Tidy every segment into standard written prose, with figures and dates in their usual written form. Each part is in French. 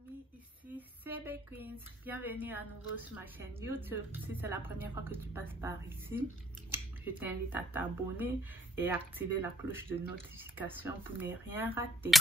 amis, ici c'est Bay Queens. Bienvenue à nouveau sur ma chaîne YouTube. Si c'est la première fois que tu passes par ici, je t'invite à t'abonner et activer la cloche de notification pour ne rien rater.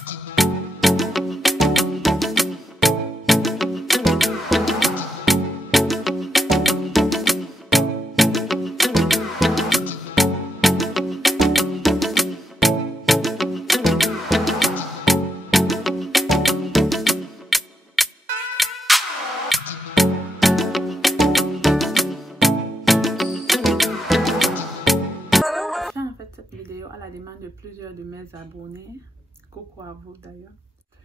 À la demande de plusieurs de mes abonnés, coucou à vous d'ailleurs.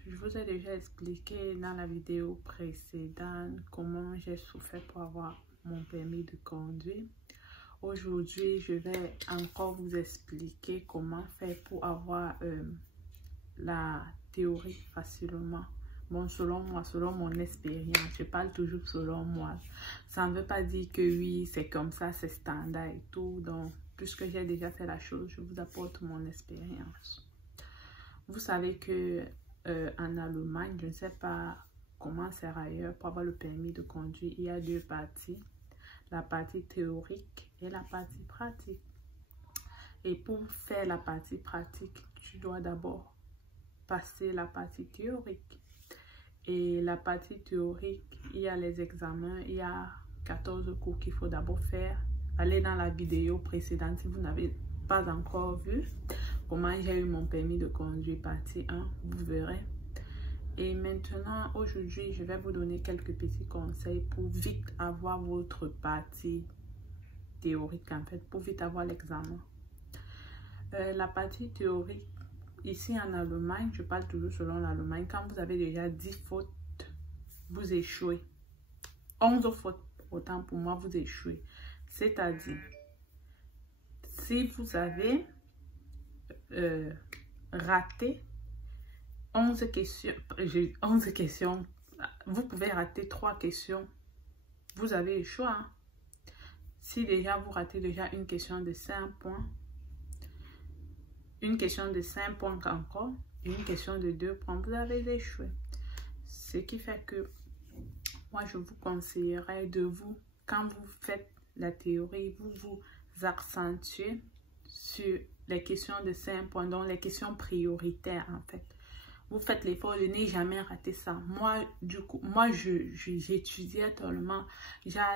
Je vous ai déjà expliqué dans la vidéo précédente comment j'ai souffert pour avoir mon permis de conduire. Aujourd'hui, je vais encore vous expliquer comment faire pour avoir la théorie facilement. Bon, selon moi, selon mon expérience, je parle toujours selon moi. Ça ne veut pas dire que oui, c'est comme ça, c'est standard et tout. Donc, puisque j'ai déjà fait la chose, je vous apporte mon expérience. Vous savez que en Allemagne, je ne sais pas comment c'est ailleurs, pour avoir le permis de conduire, il y a deux parties. La partie théorique et la partie pratique. Et pour faire la partie pratique, tu dois d'abord passer la partie théorique. Et la partie théorique, il y a les examens, il y a 14 cours qu'il faut d'abord faire. Allez dans la vidéo précédente si vous n'avez pas encore vu comment j'ai eu mon permis de conduire partie 1, vous verrez. Et maintenant, aujourd'hui, je vais vous donner quelques petits conseils pour vite avoir votre partie théorique, en fait, pour vite avoir l'examen. La partie théorique, ici en Allemagne, je parle toujours selon l'Allemagne, quand vous avez déjà 10 fautes, vous échouez. 11 fautes, autant pour moi, vous échouez. C'est-à-dire, si vous avez raté 11 questions, vous pouvez rater 3 questions, vous avez le choix. Hein? Si déjà vous ratez déjà une question de 5 points, une question de 5 points encore, une question de 2 points, vous avez échoué. Ce qui fait que moi, je vous conseillerais de vous, quand vous faites la théorie, vous accentuez sur les questions de 5 points, donc les questions prioritaires en fait. Vous faites l'effort de ne jamais rater ça. Moi, du coup, j'étudiais tellement.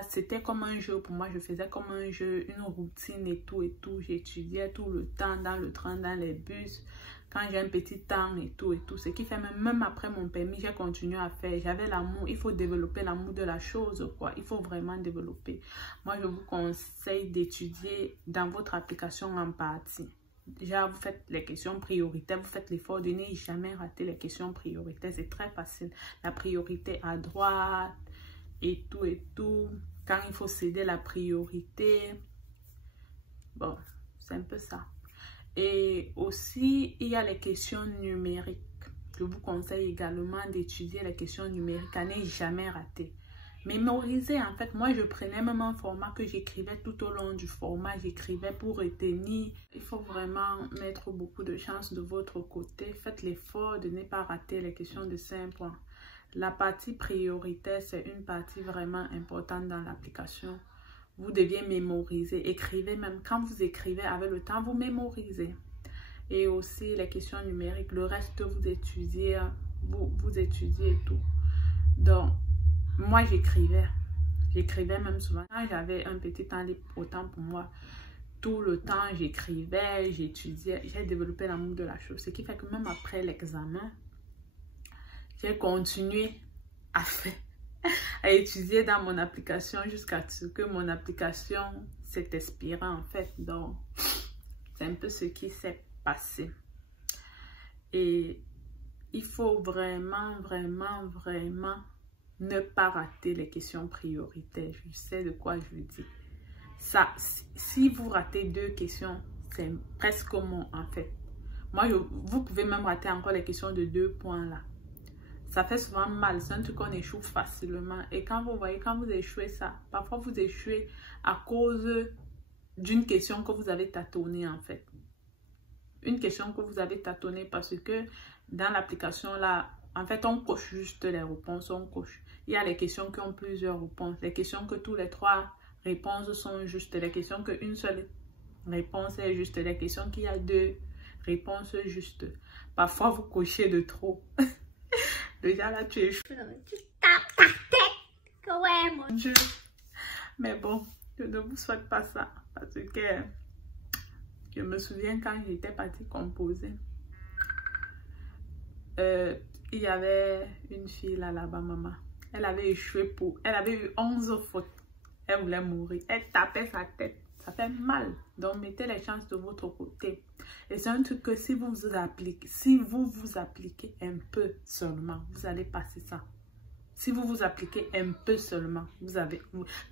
C'était comme un jeu pour moi. Je faisais comme un jeu, une routine et tout et tout. J'étudiais tout le temps dans le train, dans les bus. Quand j'ai un petit temps et tout et tout. Ce qui fait même après mon permis, j'ai continué à faire. J'avais l'amour. Il faut développer l'amour de la chose, quoi. Il faut vraiment développer. Moi, je vous conseille d'étudier dans votre application en partie. Déjà, vous faites les questions prioritaires, vous faites l'effort de ne jamais rater les questions prioritaires. C'est très facile. La priorité à droite et tout et tout. Quand il faut céder la priorité. Bon, c'est un peu ça. Et aussi, il y a les questions numériques. Je vous conseille également d'étudier les questions numériques à ne jamais rater. Mémoriser, en fait, moi je prenais même un format que j'écrivais tout au long du format, j'écrivais pour retenir. Il faut vraiment mettre beaucoup de chance de votre côté. Faites l'effort de ne pas rater les questions de 5 points. La partie prioritaire, c'est une partie vraiment importante dans l'application. Vous deviez mémoriser, écrivez même. Quand vous écrivez avec le temps, vous mémorisez. Et aussi les questions numériques, le reste vous étudiez, vous étudiez et tout. Donc, moi, j'écrivais même souvent. Quand j'avais un petit temps libre, autant pour moi, tout le temps, j'écrivais, j'étudiais, j'ai développé l'amour de la chose. Ce qui fait que même après l'examen, j'ai continué à étudier dans mon application jusqu'à ce que mon application s'est expirée en fait. Donc, c'est un peu ce qui s'est passé. Et il faut vraiment ne pas rater les questions prioritaires. Je sais de quoi je veux dire. Ça, si vous ratez 2 questions, c'est presque bon en fait. Moi, vous pouvez même rater encore les questions de 2 points là. Ça fait souvent mal. C'est un truc qu'on échoue facilement. Et quand vous voyez, quand vous échouez ça, parfois vous échouez à cause d'une question que vous avez tâtonnée en fait. Une question que vous avez tâtonnée parce que dans l'application là, En fait, on coche juste les réponses, on coche. Il y a les questions qui ont plusieurs réponses. Les questions que tous les 3 réponses sont justes. Les questions qu'une seule réponse est juste. Les questions qu'il y a 2 réponses justes. Parfois, vous cochez de trop. Déjà là, tu es chaud. Tu tapes ta tête. Ouais, mon Dieu. Mais bon, je ne vous souhaite pas ça. Parce que je me souviens quand j'étais partie composer. Il y avait une fille là-bas, maman. Elle avait échoué elle avait eu 11 fautes. Elle voulait mourir. Elle tapait sa tête. Ça fait mal. Donc, mettez les chances de votre côté. Et c'est un truc que si vous vous appliquez un peu seulement, vous allez passer ça. Si vous vous appliquez un peu seulement,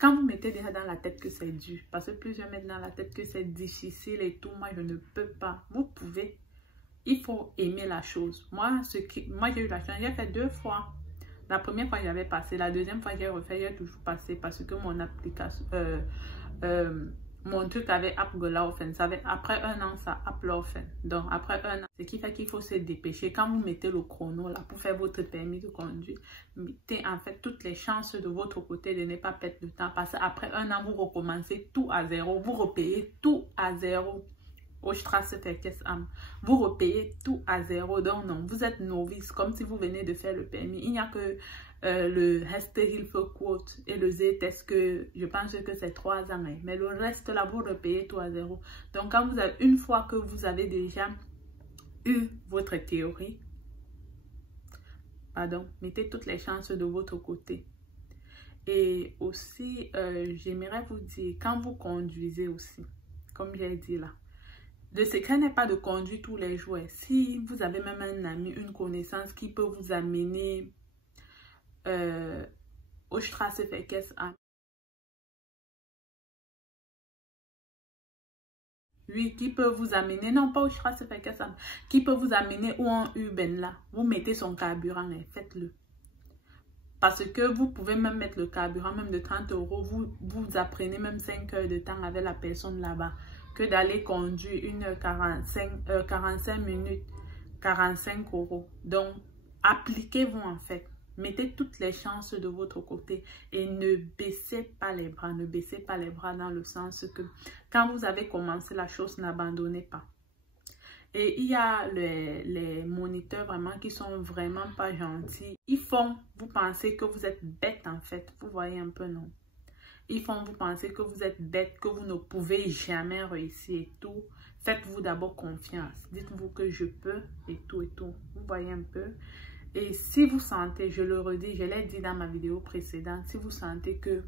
quand vous mettez déjà dans la tête que c'est dur, parce que plusieurs mettent dans la tête que c'est difficile et tout, moi je ne peux pas. Vous pouvez. Il faut aimer la chose. Moi j'ai eu la chance, j'ai fait 2 fois. La première fois j'avais passé, la deuxième fois j'ai refait, j'ai toujours passé parce que mon application, mon truc avait abgelaufen. Après 1 an, ça ablaufen. Donc après 1 an, ce qui fait qu'il faut se dépêcher. Quand vous mettez le chrono là pour faire votre permis de conduire, mettez en fait toutes les chances de votre côté de ne pas perdre de temps. Parce qu'après 1 an, vous recommencez tout à zéro. Vous repayez tout à zéro. Vous repayez tout à zéro. Donc non, vous êtes novice, comme si vous venez de faire le permis. Il n'y a que le Heste Hilfe-Quote et le Z-Test que je pense que c'est 3 ans. Hein. Mais le reste là, vous repayez tout à zéro. Donc quand vous avez, une fois que vous avez déjà eu votre théorie, pardon, mettez toutes les chances de votre côté. Et aussi, j'aimerais vous dire, quand vous conduisez aussi, comme j'ai dit là, le secret n'est pas de conduire tous les jours. Si vous avez même un ami, une connaissance qui peut vous amener au Straßenverkehrsamt. Oui, qui peut vous amener, non pas au Straßenverkehrsamt, qui peut vous amener ou en Uben là. Vous mettez son carburant et faites-le. Parce que vous pouvez même mettre le carburant même de 30 €. Vous apprenez même 5 heures de temps avec la personne là-bas. Que d'aller conduire 45 minutes, 45 €. Donc, appliquez-vous en fait. Mettez toutes les chances de votre côté et ne baissez pas les bras. Ne baissez pas les bras dans le sens que quand vous avez commencé la chose, n'abandonnez pas. Et il y a les moniteurs vraiment qui sont vraiment pas gentils. Ils font vous penser que vous êtes bête en fait. Vous voyez un peu, non? Ils font vous penser que vous êtes bête, que vous ne pouvez jamais réussir et tout. Faites-vous d'abord confiance. Dites-vous que je peux et tout et tout. Vous voyez un peu. Et si vous sentez, je le redis, je l'ai dit dans ma vidéo précédente, si vous sentez que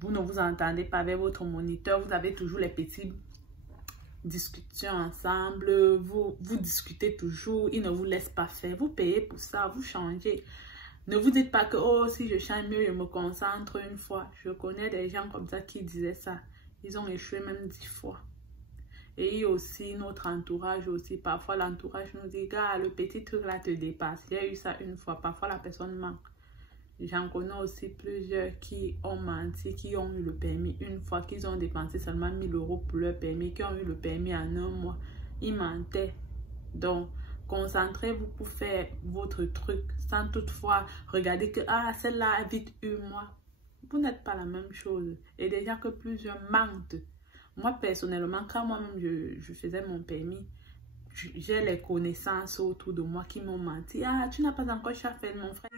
vous ne vous entendez pas avec votre moniteur, vous avez toujours les petites discussions ensemble, vous discutez toujours, il ne vous laisse pas faire. Vous payez pour ça, vous changez. Ne vous dites pas que, oh, si je change mieux, je me concentre une fois. Je connais des gens comme ça qui disaient ça. Ils ont échoué même 10 fois. Et il y a aussi notre entourage aussi. Parfois, l'entourage nous dit, gars, le petit truc là te dépasse. J'ai eu ça une fois. Parfois, la personne manque. J'en connais aussi plusieurs qui ont menti, qui ont eu le permis une fois, qu'ils ont dépensé seulement 1000 € pour leur permis, qui ont eu le permis en 1 mois. Ils mentaient. Donc, concentrez-vous pour faire votre truc sans toutefois regarder que ah celle-là a vite eu moi. Vous n'êtes pas la même chose. Et déjà que plusieurs mentent. Moi personnellement, quand moi-même je faisais mon permis, j'ai les connaissances autour de moi qui m'ont menti. Ah, tu n'as pas encore fait mon frère.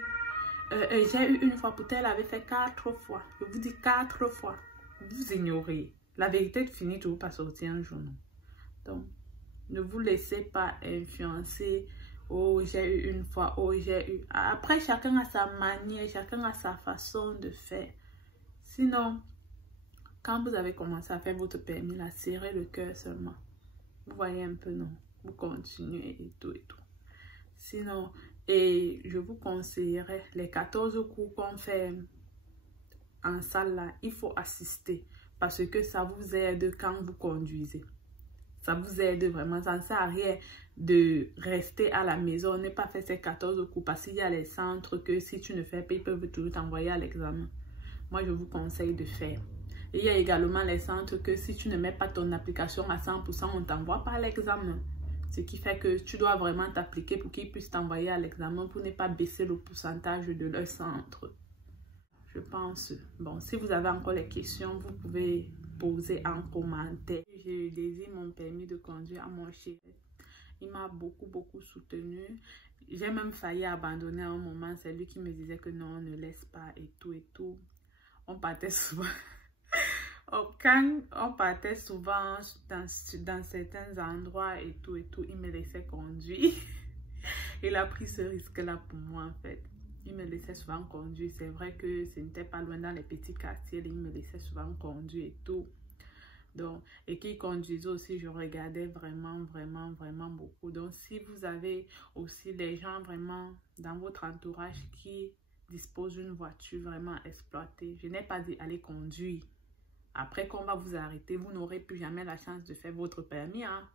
J'ai eu une fois, peut-être elle avait fait 4 fois. Je vous dis 4 fois. Vous ignorez. La vérité finit toujours par sortir un jour. Donc, ne vous laissez pas influencer. Oh, j'ai eu une fois. Oh, j'ai eu. Après, chacun a sa manière, chacun a sa façon de faire. Sinon, quand vous avez commencé à faire votre permis, là, serrez le cœur seulement. Vous voyez un peu, non? Vous continuez et tout et tout. Sinon, et je vous conseillerais les 14 cours qu'on fait en salle là, il faut assister parce que ça vous aide quand vous conduisez. Ça vous aide vraiment. Ça ne sert à rien de rester à la maison, ne pas faire ces 14 cours parce qu'il y a les centres que si tu ne fais pas, ils peuvent toujours t'envoyer à l'examen. Moi, je vous conseille de faire. Et il y a également les centres que si tu ne mets pas ton application à 100%, on ne t'envoie pas à l'examen. Ce qui fait que tu dois vraiment t'appliquer pour qu'ils puissent t'envoyer à l'examen pour ne pas baisser le pourcentage de leur centre. Je pense. Bon, si vous avez encore les questions, vous pouvez poser en commentaire. Je désire mon permis de conduire à mon chef. Il m'a beaucoup soutenu. J'ai même failli abandonner à un moment. C'est lui qui me disait que non, ne laisse pas et tout. On partait souvent. Quand on partait souvent dans certains endroits et tout, il me laissait conduire. Il a pris ce risque-là pour moi en fait. Il me laissait souvent conduire. C'est vrai que ce n'était pas loin dans les petits quartiers. Il me laissait souvent conduire et tout. Donc, et qu'il conduisait aussi, je regardais vraiment beaucoup. Donc, si vous avez aussi des gens vraiment dans votre entourage qui disposent d'une voiture vraiment exploitée, je n'ai pas dit aller conduire. Après qu'on va vous arrêter, vous n'aurez plus jamais la chance de faire votre permis. Hein?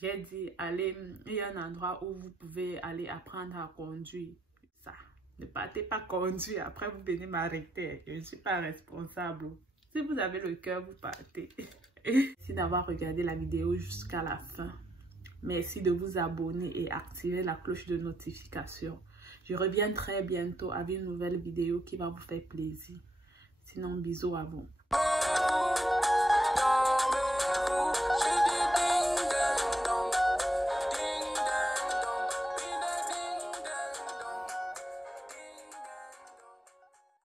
J'ai dit, allez, il y a un endroit où vous pouvez aller apprendre à conduire. Ça, ne partez pas conduire. Après, vous venez m'arrêter. Je ne suis pas responsable. Si vous avez le cœur, vous partez. Merci d'avoir regardé la vidéo jusqu'à la fin. Merci de vous abonner et activer la cloche de notification. Je reviens très bientôt avec une nouvelle vidéo qui va vous faire plaisir. Sinon, bisous à vous.